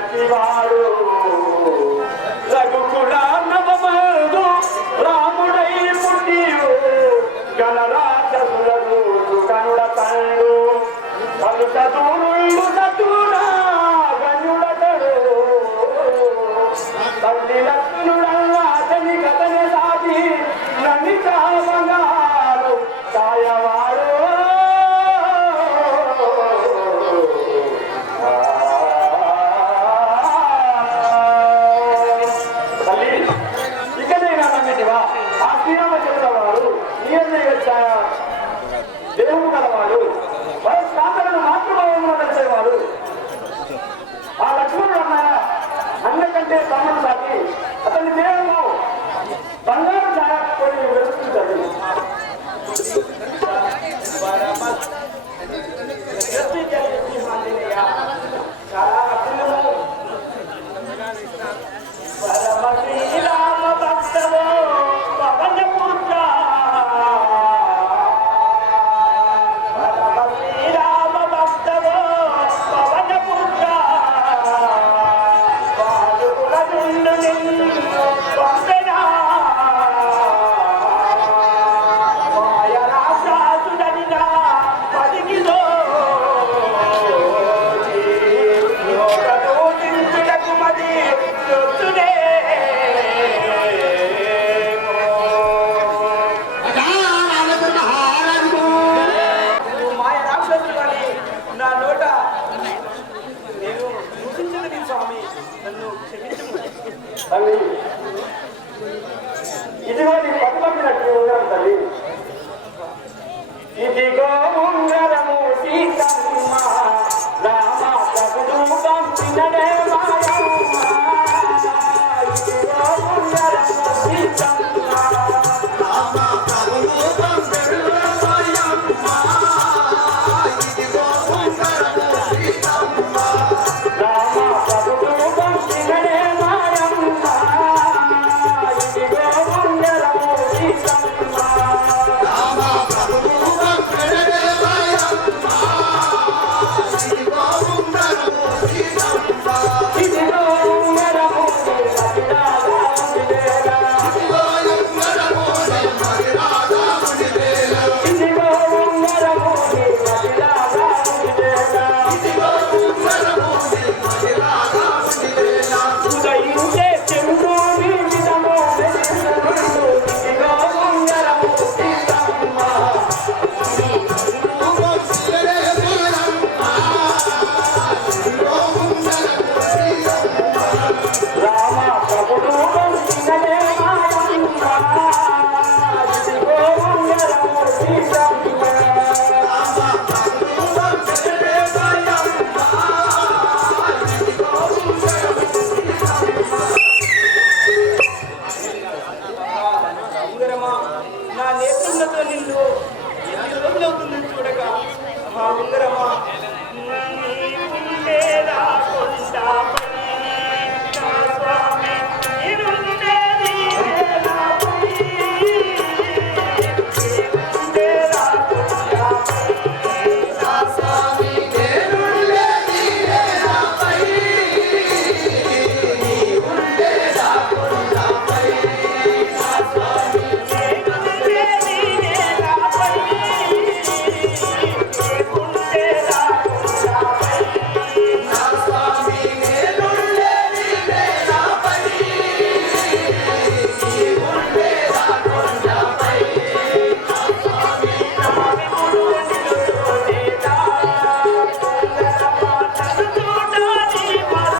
నచ్చివాడు రఘుకుల నవమదు రాముడై పుట్టియు గణరాజసులకు కనుడ తండు కలుట దూరుళ్ళు సతుడా గనుడతడు తల్లి లక్ష్మణుడల్లా అతని కథనే సాగి నమిత బంగారు సాయవాడు దేవుడు కలవాడు వయస్కాంతలను మాతృభావంలో నడిచేవాడు ఆ లక్ష్మణుడు అన్న అన్నకంటే తమ్ముడు సాగి అతని దేవుడు బంగారు ఛాయకొని వెలుస్తుంటాడు చాలా అర్థము రామ భక్తవో పవన పుత్ర ఇదిగో నీ పట్టుబడినట్టు ఉన్నాను తల్లి ఇదిగో